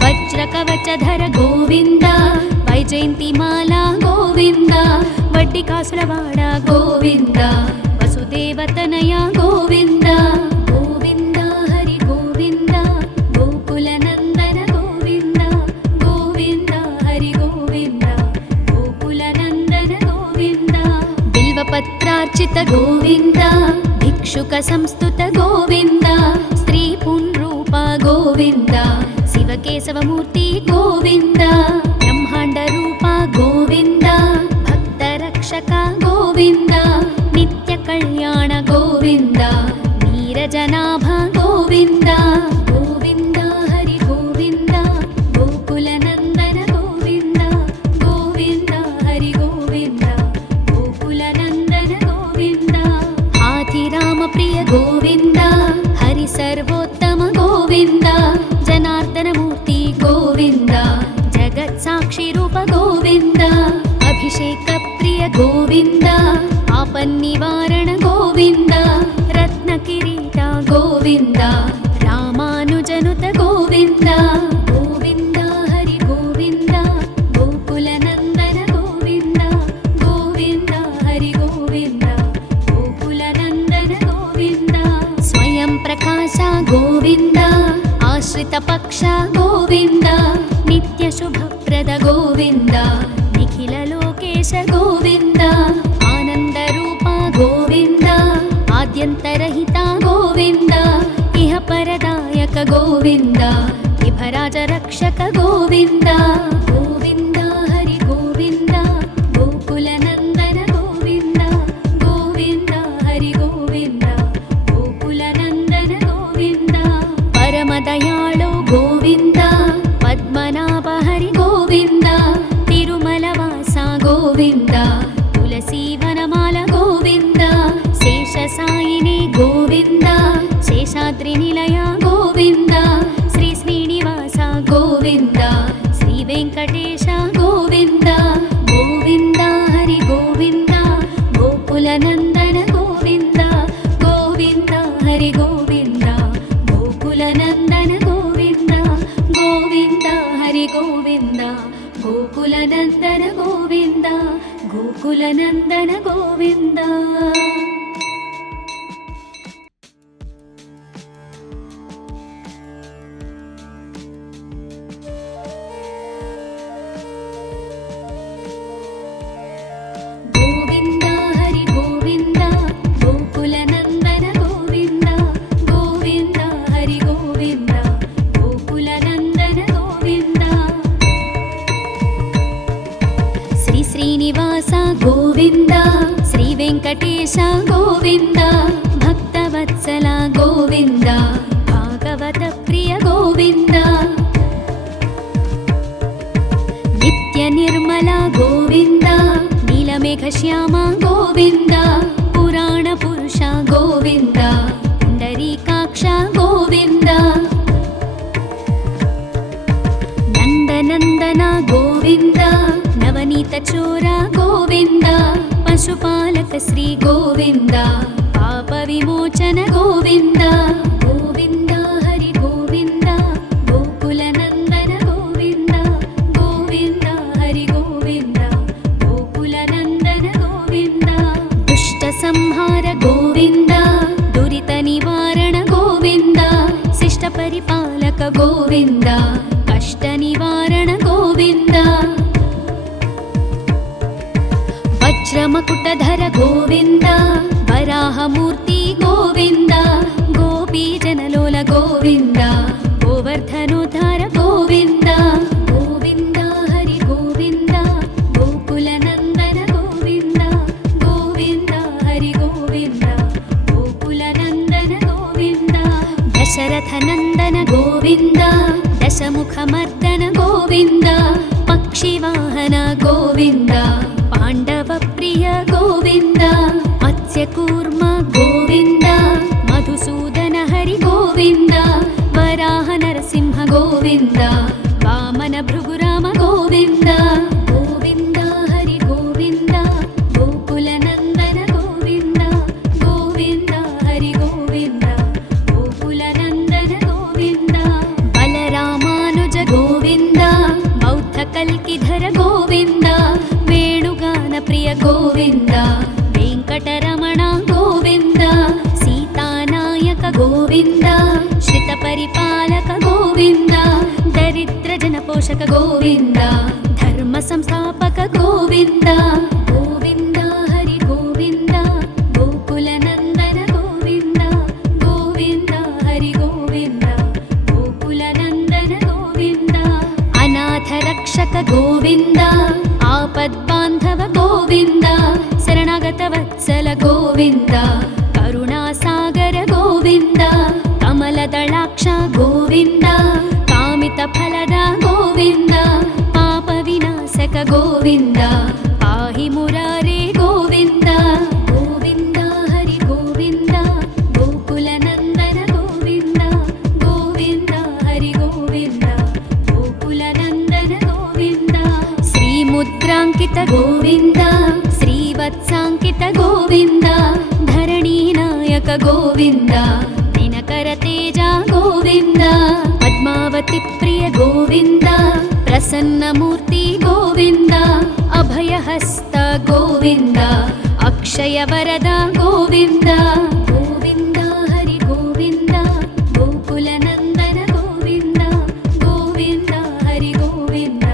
ವಜ್ರ ಕವಚಧರ ಗೋವಿಂದ ವೈಜಯಂತಿ ಮಾಲಾ ಗೋವಿಂದ ವಡ್ಡಿಕಾಸುರವಾಡ ಗೋವಿಂದ ವಸುದೇವತನಯ ಗೋವಿಂದ ಗೋವಿಂದ ಹರಿ ಗೋವಿಂದ ಗೋಕುಲ ನಂದನ ಗೋವಿಂದ ಗೋವಿಂದ ಹರಿ ಗೋವಿಂದ ಗೋಕುಲ ನಂದನ ಗೋವಿಂದ ಬಿಲ್ವಪತ್ರಾರ್ಚಿತ ಗೋವಿಂದ ಭಿಕ್ಷುಕ ಸಂಸ್ತುತ ಗೋವಿಂದ ಸ್ತ್ರೀ ಪುಂರೂಪ ಗೋವಿಂದ ಶಿವಕೇಶವ ಮೂರ್ತಿ ಗೋವಿಂದ ಬ್ರಹ್ಮಾಂಡ ರೂಪ ಗೋವಿಂದ ಭಕ್ತ ರಕ್ಷಕ ಗೋವಿಂದ ನಿತ್ಯ ಕಲ್ಯಾಣ ಗೋವಿಂದ ನೀರಜನಾಭ ಗೋವಿಂದ ಗೋವಿಂದ ಹರಿ ಗೋವಿಂದ ಗೋಕುಲ ನಂದನ ಗೋವಿಂದ ಗೋವಿಂದ ಹರಿ ಗೋವಿಂದ ಗೋಕುಲ ನಂದನ ಗೋವಿಂದ ಹಾಥಿರಾಮ ಪ್ರಿಯ ಗೋವಿಂದ ಹರಿ ಸರ್ವೋತ್ತಮ ಗೋವಿಂದ ಜನಾರ್ದನ ಮೂರ್ತಿ ಗೋವಿಂದ ಜಗತ್ ಸಾಕ್ಷಿ ರೂಪ ಗೋವಿಂದ ಅಭಿಷೇಕ ಪ್ರಿಯ ಗೋವಿಂದ ಆಪನ್ನಿವಾರಣ ಗೋವಿಂದ ರತ್ನ ಕಿರೀಟ ಗೋವಿಂದ ರಾಮಾನುಜನುತ ಗೋವಿಂದ ಗೋವಿಂದ ಹರಿ ಗೋವಿಂದ ಗೋಕುಲ ನಂದನ ಗೋವಿಂದ ಗೋವಿಂದ ಹರಿ ಗೋವಿಂದ ಗೋಕುಲ ನಂದನ ಗೋವಿಂದ ಸ್ವಯಂ ಪ್ರಕಾಶ ಗೋವಿಂದ ಆಶ್ರಿತ ಪಕ್ಷ ಗೋವಿಂದ ನಿತ್ಯ ಶುಭಪ್ರದ ಗೋವಿಂದ ನಿಖಿಲ ಲೋಕೇಶ ಗೋವಿಂದ ಆನಂದ ರೂಪ ಗೋವಿಂದ ಆದ್ಯಂತರಹಿತ ಗೋವಿಂದ ಇಹ ಪರದಾಯಕ ಗೋವಿಂದ ವಿಭರಾಜ ರಕ್ಷಕ ಗೋವಿಂದ ಗೋವಿಂದ ಹರಿ ಗೋವಿಂದ ಗೋಕುಲ ನಂದನ ಗೋವಿಂದ ಗೋವಿಂದ ಹರಿ ಗೋವಿಂದ ಗೋಕುಲ ನಂದನ ಗೋವಿಂದ ಪರಮ ದಯಾಳು ಗೋವಿಂದ ಪದ್ಮನಾಭ ಹರಿ ಗೋವಿಂದ ತಿರುಮಲ ವಾಸ ಗೋವಿಂದ ತುಳಸಿ ವನಮಾಲ ಗೋವಿಂದ ಶೇಷ ಸಾಯಿನಿ ಗೋವಿಂದ ಶೇಷಾದ್ರಿ ನಿಲಯ ಗೋವಿಂದ ಶ್ರೀ ಶ್ರೀನಿವಾಸ ಗೋವಿಂದ ಶ್ರೀ ವೆಂಕಟ ಗೋವಿಂದ ಭಕ್ತವತ್ಸಲ ಗೋವಿಂದ ಭಾಗವತ ಪ್ರಿಯ ಗೋವಿಂದ ನಿತ್ಯ ನಿರ್ಮಲ ಗೋವಿಂದ ನೀಲಮೇಘ ಶ್ಯಾಮ ಗೋವಿಂದ ಪುರಾಣ ಪುರುಷ ಗೋವಿಂದ ಪುಂಡರೀಕಾಕ್ಷ ಗೋವಿಂದ ನಂದನಂದನ ಗೋವಿಂದ ನವನೀತ ಚೋರ ಗೋವಿಂದ ಪಶುಪಾಲಕ ಶ್ರೀ ಗೋವಿಂದ ಪಾಪ ವಿಮೋಚನ ಗೋವಿಂದ ಗೋವಿಂದ ಹರಿ ಗೋವಿಂದ ಗೋಕುಲ ನಂದನ ಗೋವಿಂದ ಗೋವಿಂದ ಹರಿ ಗೋವಿಂದ ಗೋಕುಲ ನಂದನ ಗೋವಿಂದ ದುಷ್ಟ ಸಂಹಾರ ಗೋವಿಂದ ದುರಿತ ನಿವಾರಣ ಗೋವಿಂದ ಶಿಷ್ಟ ಪರಿಪಾಲಕ ಗೋವಿಂದ ಕಷ್ಟ ನಿವಾರಣ ಗೋವಿಂದ ವಜ್ರಮಕುಟಧರ ಗೋವಿಂದ ವರಾಹಮೂರ್ತಿ ಗೋವಿಂದ ಗೋಪೀ ಜನಲೋಲ ಗೋವಿಂದ ಗೋವರ್ಧನೋದ್ಧಾರ ಗೋವಿಂದ ಗೋವಿಂದ ಹರಿ ಗೋವಿಂದ ಗೋಕುಲ ನಂದನ ಗೋವಿಂದ ಗೋವಿಂದ ಹರಿ ಗೋವಿಂದ ಗೋಕುಲ ನಂದನ ಗೋವಿಂದ ದಶರಥ ನಂದನ ಗೋವಿಂದ ದಶಮುಖ ಮರ್ದನ ಗೋವಿಂದ ಪಕ್ಷಿವಾಹನ ಗೋವಿಂದ ಪಾಂಡವ ಪ್ರಿಯ ಗೋವಿಂದ ಮತ್ಸ್ಯಕೂರ್ಮ ಗೋವಿಂದ ಮಧುಸೂದನ ಹರಿ ಗೋವಿಂದ ವರಾಹ ನರಸಿಂಹ ಗೋವಿಂದ ವಾಮನ ಭೃಗುರಾಮ ಗೋವಿಂದ ಗೋವಿಂದ ಹರಿ ಗೋವಿಂದ ಗೋಕುಲ ನಂದನ ಗೋವಿಂದ ಗೋವಿಂದ ಹರಿ ಗೋವಿಂದ ಗೋಕುಲ ನಂದನ ಗೋವಿಂದ ಬಲರಾಮಾನುಜ ಗೋವಿಂದ ಬೌದ್ಧ ಕಲ್ಕಿಧರ ಗೋವಿಂದ ವೇಣುಗಾನ ಪ್ರಿಯ ಗೋವಿಂದ ವೆಂಕಟರಮಣ ಗೋವಿಂದ ಸೀತಾನಾಯಕ ಗೋವಿಂದ ಶ್ರಿತ ಪರಿಪಾಲಕ ಗೋವಿಂದ ದರಿದ್ರ ಜನಪೋಷಕ ಗೋವಿಂದ ಧರ್ಮ ಸಂಸ್ಥಾಪಕ ಗೋವಿಂದ ಗೋವಿಂದ ಹರಿ ಗೋವಿಂದ ಗೋಕುಲ ನಂದನ ಗೋವಿಂದ ಗೋವಿಂದ ಹರಿ ಗೋವಿಂದ ಗೋಕುಲ ನಂದನ ಗೋವಿಂದ ಅನಾಥ ರಕ್ಷಕ ಗೋವಿಂದ ಆಪದ್ಬಾಂಧವ ಗೋವಿಂದ ಶರಣಾಗತ ವತ್ಸಲ ಗೋವಿಂದ ಕರುಣಾಸಾಗರ ಗೋವಿಂದ ಕಮಲದಳಾಕ್ಷ ಗೋವಿಂದ ಕಾಮಿತ ಫಲದ ಗೋವಿಂದ ಪಾಪ ವಿನಾಶಕ ಗೋವಿಂದ ಪಾಹಿ ಮುರಾರೇ ಗೋವಿಂದ ಗೋವಿಂದ ಹರಿ ಗೋವಿಂದ ಗೋಕುಲ ನಂದನ ಗೋವಿಂದ ಗೋವಿಂದ ಹರಿ ಗೋವಿಂದ ಗೋಕುಲ ನಂದನ ಗೋವಿಂದ ಶ್ರೀ ಮುದ್ರಾಂಕಿತ ಗೋವಿಂದ ಶ್ರೀವತ್ಸಾಂಕಿತ ಗೋವಿಂದ ಧರಣಿ ನಾಯಕ ಗೋವಿಂದ ದಿನಕರ ತೇಜ ಗೋವಿಂದ ಪದ್ಮಾವತಿ ಪ್ರಿಯ ಗೋವಿಂದ ಪ್ರಸನ್ನ ಮೂರ್ತಿ ಗೋವಿಂದ ಅಭಯಹಸ್ತ ಗೋವಿಂದ ಅಕ್ಷಯ ವರದ ಗೋವಿಂದ ಗೋವಿಂದ ಹರಿ ಗೋವಿಂದ ಗೋಕುಲ ನಂದನ ಗೋವಿಂದ ಗೋವಿಂದ ಹರಿ ಗೋವಿಂದ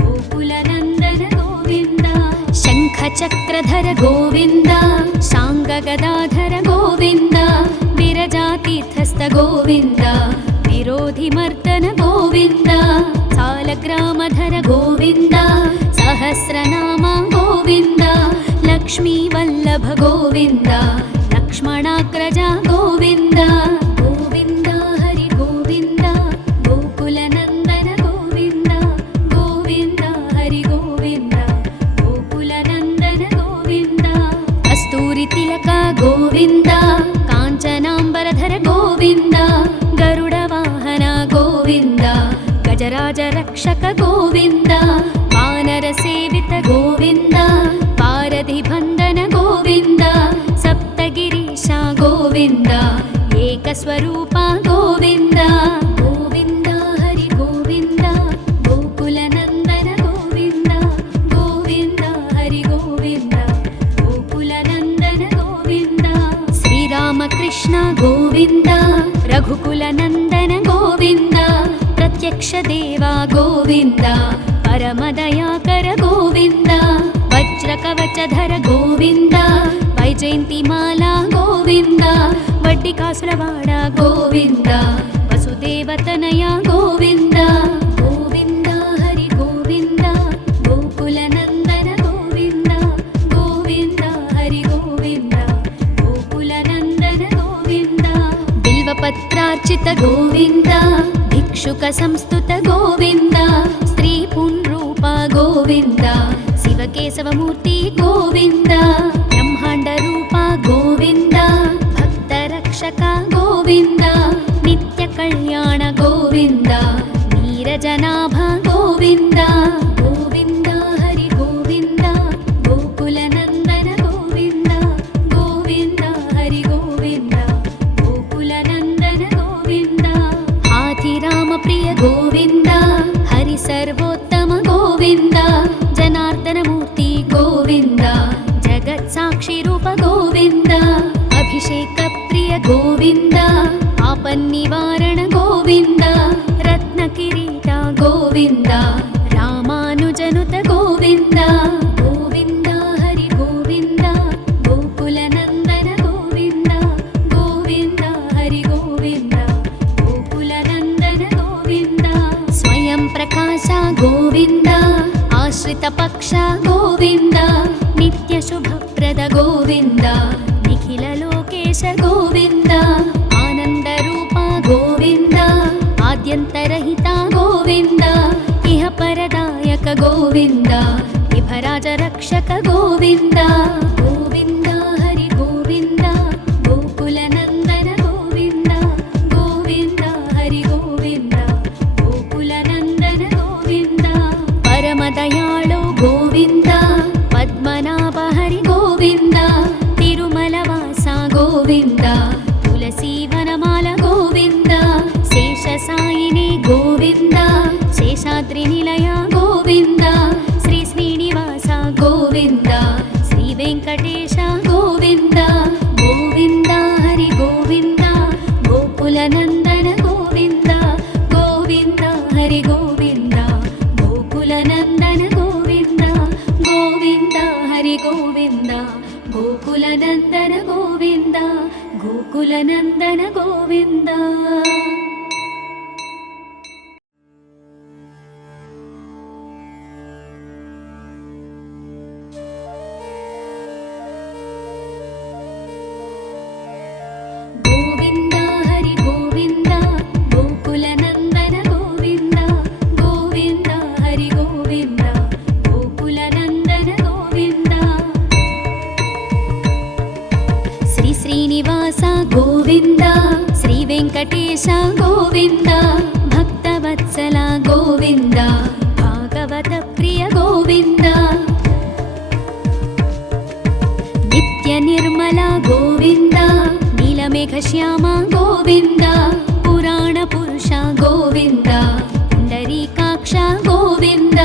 ಗೋಕುಲ ನಂದನ ಗೋವಿಂದ ಶಂಖ ಚಕ್ರಧರ ಗೋವಿಂದ ಶಾಂಗ ಗದಾಧರ ಗೋವಿಂದ ವಿರಜಾತೀರ್ಥಸ್ಥ ಗೋವಿಂದ ವಿರೋಧಿ ಮರ್ದನ ಗೋವಿಂದ ಸಾಲಗ್ರಾಮಧರ ಗೋವಿಂದ ಸಹಸ್ರನಾಮ ಗೋವಿಂದ ಲಕ್ಷ್ಮೀ ವಲ್ಲಭ ಗೋವಿಂದ ಲಕ್ಷ್ಮಣಾಗ್ರಜ ಗೋವಿಂದ ಗೋವಿಂದ ಹರಿ ಗೋವಿಂದ ಗೋಕುಲ ನಂದನ ಗೋವಿಂದ ಗೋವಿಂದ ಹರಿ ಗೋವಿಂದ ಗೋಕುಲ ನಂದನ ಗೋವಿಂದ ಕಸ್ತೂರಿ ತಿಲಕ ಗೋವಿಂದ ಕಾಂಚನಾಂಬರಧರ ಗೋವಿಂದ ಗರುಡ ವಾಹನ ಗೋವಿಂದ ಗಜರಾಜ ರಕ್ಷಕ ಗೋವಿಂದ ವಾನರ ಸೇವಿತ ಗೋವಿಂದ ಪಾರಧಿ ಬಂಧನ ಗೋವಿಂದ ಸಪ್ತಗಿರೀಶ ಗೋವಿಂದ ಏಕಸ್ವರೂಪ ಗೋವಿಂದ ಗೋವಿಂದ ಹರಿ ಗೋವಿಂದ ಗೋಕುಲ ನಂದನ ಗೋವಿಂದ ಗೋವಿಂದ ಹರಿ ಗೋವಿಂದ ಗೋಕುಲ ನಂದನ ಗೋವಿಂದ ಶ್ರೀರಾಮಕೃಷ್ಣ ಗೋವಿಂದ ರಘುಕುಲ ನಂದನ ಗೋವಿಂದ ಪ್ರತ್ಯಕ್ಷ ದೇವ ಗೋವಿಂದ ಪರಮದಯಾಕರ ಗೋವಿಂದ ವಜ್ರ ಕವಚಧರ ಗೋವಿಂದ ವೈಜಯಂತಿ ಮಾಲಾ ಗೋವಿಂದ ವಡ್ಡಿ ಕಾಸುರವಾಡ ಗೋವಿಂದ ವಸುದೇವತನಯ ಗೋವಿಂದ ಗೋವಿಂದ ಹರಿ ಗೋವಿಂದ ಗೋಕುಲ ನಂದನ ಗೋವಿಂದ ಗೋವಿಂದ ಹರಿ ಗೋವಿಂದ बिल्वपत्रार्चित गोविन्द भिक्षुक संस्तुत गोविन्द स्त्री पुंरूप गोविन्द शिवकेशवमूर्ति गोविन्द ब्रह्माण्ड रूप गोविन्द भक्तरक्षक गोविन्द नित्य कल्याण गोविन्द नीरजनाभ गोविन्द गोविन्द हरि गोविन्द गोकुलनन्दन गोविन्द गोविन्द हरि गोविन्द गोकुलनन्दन गोविन्द हाथिराम प्रिय गोविन्द हरि सर्वोत्तम गोविन्द जनार्दनमूर्ति गोविन्द जगत्साक्षि रूप गोविन्द अभिषेक प्रिय गोविन्द आपन्निवारण गोविन्द रत्नकिरीट गोविन्द रामानुजनुत गोविन्द गोविन्द हरि गोविन्द गोकुलनन्दन गोविन्द गोविन्द हरि गोविन्द गोकुलनन्दन गोविन्द स्वयं प्रकाश गोविन्द आश्रित पक्ष गोविन्द नित्य शुभप्रद गोविन्द निखिल लोकेश गोविन्द आनंद रूप गोविन्द आद्यन्तरहित गोविन्द इह परदायक गोविन्द विभराज रक्षक गोविन्द गोविन्द हरि गोविन्द गोकुलनन्दन गोविन्द गोविन्द हरि गोविन्द गोकुलनन्दन गोविन्द परमदयाळु गोविन्द पद्मनाभ हरि गोविन्द तिरुमलवास गोविन्द तुलसीवनमाल गोविन्द शेषसायिनी गोविन्द शेषाद्रिनिलय गोविन्द श्री श्रीनिवास गोविन्द श्री वेङ्कटेश गोविन्द गोविन्द हरि गोविन्द गोकुलनन्दन गोविन्द गोविन्द हरि गोविन्द गोकुलनन्दन गोविन्द गोविन्द हरि गोविन्द गोकुलनन्दन गोविन्द गोकुलनन्दन गोविन्द गोविन्द हरि गोविन्द गोकुलनन्दन गोविन्द गोविन्द हरि गोविन्द गोकुलनन्दन गोविन्द श्री श्रीनिवास गोविन्द श्री वेङ्कटेश गोविन्द भक्तवत्सल गोविन्द भागवत प्रिय गोविन्द नित्य निर्मल गोविन्द नीलमेघश्याम गोविन्द पुराण पुरुष गोविन्द पुण्डरीकाक्ष गोविन्द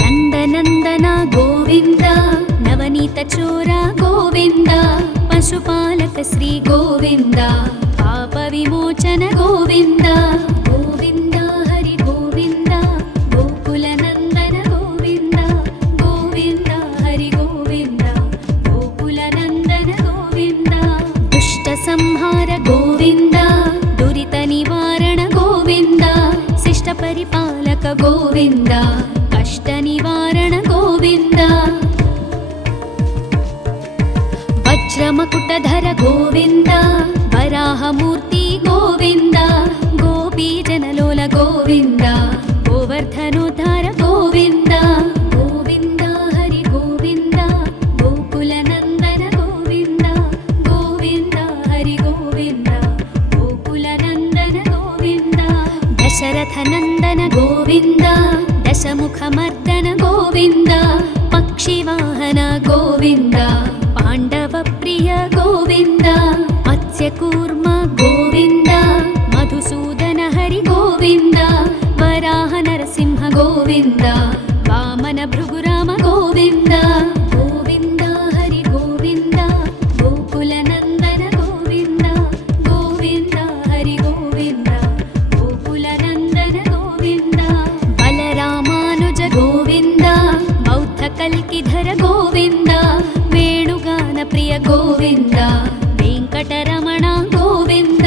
नन्दनन्दन गोविन्द नवनीत चोर गोविन्द पशुपालक श्री गोविन्द पाप विमोचन गोविन्द गोविन्द हरि गोविन्द गोकुलनन्दन गोविन्द गोविन्द हरि गोविन्द गोकुलनन्दन गोविन्द दुष्ट संहार गोविन्द दुरित निवारण गोविन्द शिष्ट परिपालक गोविन्द कष्ट निवारण गोविन्द वज्रमकुटधर गोविन्द वराहमूर्ति गोविन्द गोपीजनलोल गोविन्द गोवर्धनोद्धार गोविन्द गोविन्द हरि गोविन्द गोकुलनन्दन गोविन्द गोविन्द हरि गोविन्द गोकुलनन्दन गोविन्द दशरथनन्दन गोविन्द दशमुखमर्दन गोविन्द पक्षिवाहन गोविन्द पाण्डवप्रिय गोविन्द मत्स्यकूर्म गोविन्द मधुसूदन हरि गोविन्द वराह नरसिंह गोविन्द वामन भृगुराम गोविन्द गोविन्द हरि गोविन्द गोकुलनन्दन गोविन्द गोविन्द हरि गोविन्द गोकुलनन्दन गोविन्द बलरामानुज गोविन्द बौद्धकल्किधर गोविन्द वेणुगान प्रिय गोविन्द वेङ्कटरमण गोविन्द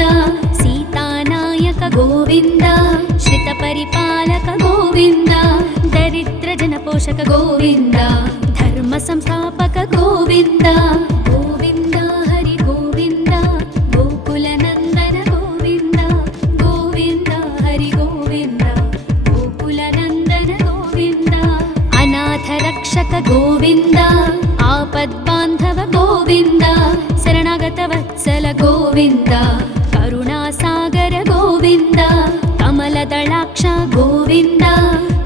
सीतानायक गोविन्द श्रितपरिपालक गोविन्द दरिद्रजनपोषक गोविन्द धर्मसंस्थापक गोविन्द गोविन्द हरि गोविन्द ಗೋವಿಂದ ಕರುಣಾಸಾಗರ ಗೋವಿಂದ ಕಮಲದಳಾಕ್ಷ ಗೋವಿಂದ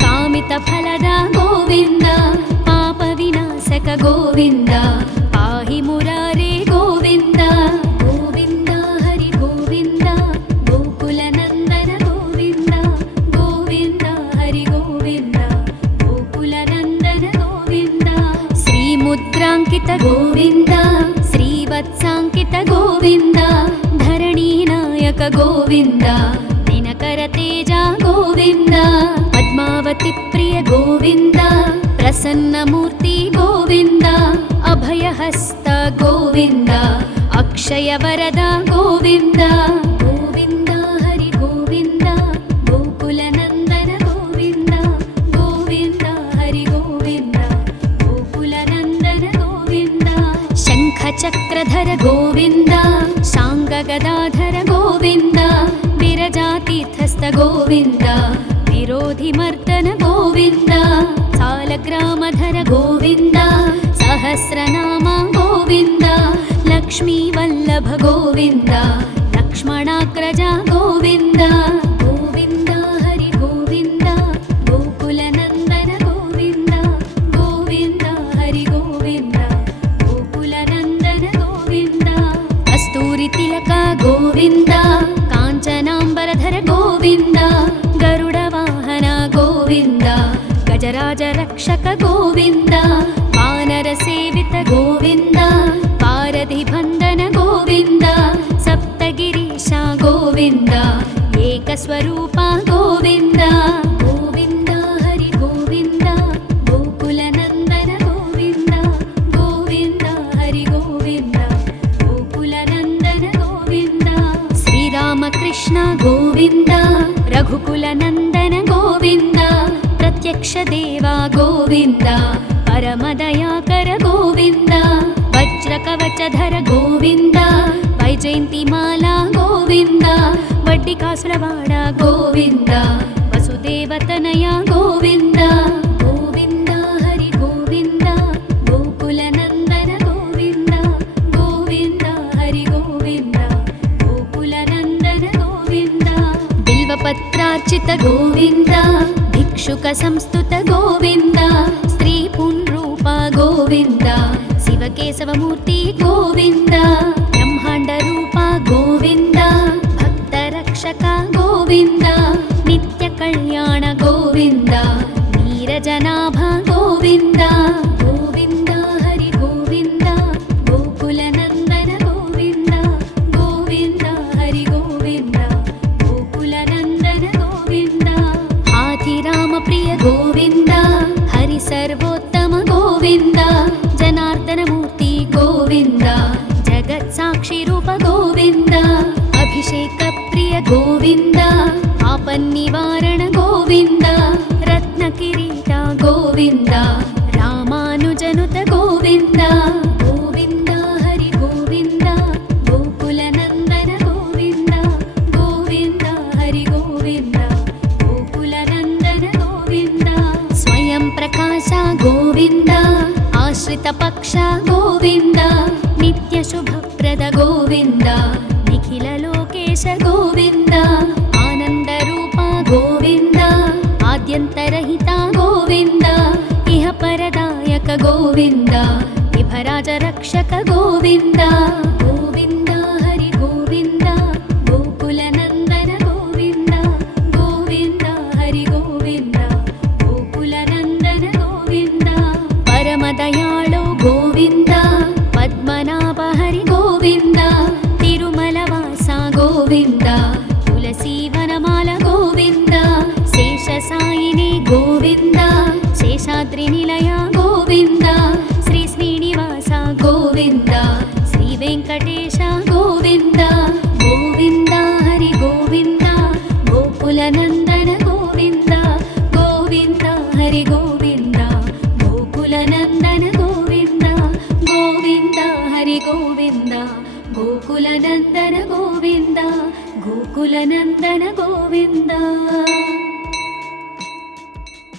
ಕಾಮಿತ ಫಲದ ಗೋವಿಂದ ಪಾಪ ವಿನಾಶಕ ಗೋವಿಂದ ಪಾಹಿ ಮುರಾರೇ ಗೋವಿಂದ ಗೋವಿಂದ ಹರಿ ಗೋವಿಂದ ಗೋಕುಲ ನಂದನ ಗೋವಿಂದ ಗೋವಿಂದ ಹರಿ ಗೋವಿಂದ ಗೋಕುಲ ನಂದನ ಗೋವಿಂದ ಶ್ರೀ ಮುದ್ರಾಂಕಿತ ಗೋವಿಂದ ಶ್ರೀವತ್ಸಾಂಕಿತ ಗೋವಿಂದ ಧರಣಿ ನಾಯಕ ಗೋವಿಂದ ದಿನಕರ ತೇಜ ಗೋವಿಂದ ಪದ್ಮಾವತಿ ಪ್ರಿಯ ಗೋವಿಂದ ಪ್ರಸನ್ನ ಮೂರ್ತಿ ಗೋವಿಂದ ಅಭಯಹಸ್ತ ಗೋವಿಂದ ಅಕ್ಷಯ ವರದ ಗೋವಿಂದ ಗೋವಿಂದ ಹರಿ ಗೋವಿಂದ ಗೋಕುಲ ನಂದನ ಗೋವಿಂದ ಗೋವಿಂದ ಹರಿ ಗೋವಿಂದ ಗೋಕುಲ ನಂದನ ಗೋವಿಂದ ಶಂಖ ಚಕ್ರಧರ ಗೋವಿಂದ ಶಾಂಗ ಗದಾಧರ ಗೋವಿಂದ ವಿರಜಾತೀರ್ಥಸ್ಥ ಗೋವಿಂದ ವಿರೋಧಿ ಮರ್ದನ ಗೋವಿಂದ ಸಾಲಗ್ರಾಮಧರ ಗೋವಿಂದ ಸಹಸ್ರನಾಮ ಗೋವಿಂದ ಲಕ್ಷ್ಮೀ ವಲ್ಲಭ ಗೋವಿಂದ ಲಕ್ಷ್ಮಣಾಗ್ರಜ ಗೋವಿಂದ ಗೋವಿಂದ ಹರಿ ಗೋವಿಂದ ಗೋಕುಲ ನಂದನ ಗೋವಿಂದ ಗೋವಿಂದ ಹರಿ ಗೋವಿಂದ ಗೋಕುಲ ನಂದನ ಗೋವಿಂದ ಕಸ್ತೂರಿ ತಿಲಕ ಗೋವಿಂದ ಕಾಂಚನಾಂಬರಧರ ಗೋವಿಂದ ಗರುಡ ವಾಹನ ಗೋವಿಂದ ಗಜರಾಜ ರಕ್ಷಕ ಗೋವಿಂದ ವಾನರ ಸೇವಿತ ಗೋವಿಂದ ಪಾರಧಿ ಬಂಧನ ಗೋವಿಂದ ಸಪ್ತಗಿರೀಶ ಗೋವಿಂದ ಏಕಸ್ವರೂಪ ಗೋವಿಂದ ಗೋವಿಂದ ಹರಿ ಗೋವಿಂದ ಗೋಕುಲ ನಂದನ ಗೋವಿಂದ ಗೋವಿಂದ ಹರಿ ಗೋವಿಂದ ಗೋಕುಲ ನಂದನ ಗೋವಿಂದ ಶ್ರೀರಾಮಕೃಷ್ಣ ಗೋವಿಂದ ರಘುಕುಲ ನಂದನ ಗೋವಿಂದ ಪ್ರತ್ಯಕ್ಷ ದೇವ ಗೋವಿಂದ ಪರಮದಯಾಕರ ಗೋವಿಂದ ವಜ್ರ ಕವಚಧರ ಗೋವಿಂದ ವೈಜಯಂತಿ ಮಾಲಾ ಗೋವಿಂದ ವಡ್ಡಿ ಕಾಸುರವಾಡ ಗೋವಿಂದ ವಸುದೇವತನಯ ಗೋವಿಂದ ಗೋವಿಂದ ಹರಿ ಗೋವಿಂದ ಗೋಕುಲ ನಂದನ ಗೋವಿಂದ ಗೋವಿಂದ ಹರಿ ಗೋವಿಂದ ಗೋಕುಲ ನಂದನ ಗೋವಿಂದ ಬಿಲ್ವಪತ್ರಾರ್ಚಿತ ಗೋವಿಂದ ಭಿಕ್ಷುಕ ಸಂಸ್ತುತ ಗೋವಿಂದ ಸ್ತ್ರೀ ಪುಂರೂಪ ಗೋವಿಂದ ಶಿವಕೇಶವ ಮೂರ್ತಿ ಗೋವಿಂದ ಬ್ರಹ್ಮಾಂಡ ರೂಪ ಗೋವಿಂದ ಭಕ್ತ ರಕ್ಷಕ ಗೋವಿಂದ ನಿತ್ಯ ಕಲ್ಯಾಣ ಗೋವಿಂದ ನೀರಜನಾಭ ಗೋವಿಂದ ಗೋವಿಂದ ಹರಿ ಗೋವಿಂದ ಗೋಕುಲ ನಂದನ ಗೋವಿಂದ ಗೋವಿಂದ ಹರಿ ಗೋವಿಂದ ಗೋಕುಲ ನಂದನ ಗೋವಿಂದ ಹಾಥಿರಾಮ ಪ್ರಿಯ ಗೋವಿಂದ ಹರಿ ಸರ್ವೋತ್ತಮ ಗೋವಿಂದ ಜನಾರ್ದನ ಮೂರ್ತಿ ಗೋವಿಂದ ಜಗತ್ ಸಾಕ್ಷಿ ರೂಪ ಗೋವಿಂದ ಅಭಿಷೇಕ ಪ್ರಿಯ ಗೋವಿಂದ ಆಪನ್ನಿವಾರಣ ಗೋವಿಂದ ರತ್ನ ಕಿರೀಟ ಗೋವಿಂದ ರಾಮಾನುಜನುತ ಗೋವಿಂದ ಗೋವಿಂದ ಹರಿ ಗೋವಿಂದ ಗೋಕುಲ ನಂದನ ಗೋವಿಂದ ಗೋವಿಂದ ಹರಿ ಗೋವಿಂದ ಗೋಕುಲ ನಂದನ ಗೋವಿಂದ ಸ್ವಯಂ ಪ್ರಕಾಶ ಗೋವಿಂದ ಆಶ್ರಿತ ಪಕ್ಷ ಗೋವಿಂದ ನಿತ್ಯ ಶುಭಪ್ರದ ಗೋವಿಂದ ನಿಖಿಲ ಲೋಕೇಶ ಗೋವಿಂದ ಆನಂದ ರೂಪ ಗೋವಿಂದ ಆದ್ಯಂತರಹಿತ ಗೋವಿಂದ ಇಹ ಪರದಾಯಕ ಗೋವಿಂದ ವಿಭರಾಜ ರಕ್ಷಕ ಗೋವಿಂದ ಗೋವಿಂದ ಹರಿ ಗೋವಿಂದ ಗೋಕುಲ ನಂದನ ಗೋವಿಂದ ಗೋವಿಂದ ಹರಿ ಗೋವಿಂದ ಗೋಕುಲ ನಂದನ ಗೋವಿಂದ ಪರಮದಯಾಳು ಗೋವಿಂದ ಪದ್ಮನಾಭ ಹರಿ ಗೋವಿಂದ ತಿರುಮಲವಾಸ ಗೋವಿಂದ ತುಳಸಿ ವನಮಾಲ ಗೋವಿಂದ ಶೇಷಸಾಯಿನಿ ಗೋವಿಂದ ಶೇಷಾದ್ರಿ ನಿಲಯ ಗೋವಿಂದ ಶ್ರೀ ಶ್ರೀನಿವಾಸ ಗೋವಿಂದ ಶ್ರೀ ವೆಂಕಟೇಶ ಗೋವಿಂದ ಗೋವಿಂದ ಹರಿ ಗೋವಿಂದ ಗೋಕುಲ ನಂದನ ಗೋವಿಂದ ಗೋವಿಂದ ಹರಿ ಗೋವಿಂದ ಗೋಕುಲ ನಂದನ ಗೋವಿಂದ ಗೋವಿಂದ ಹರಿ ಗೋವಿಂದ ಗೋಕುಲ ನಂದನ ಗೋವಿಂದ ಗೋಕುಲ ನಂದನ ಗೋವಿಂದ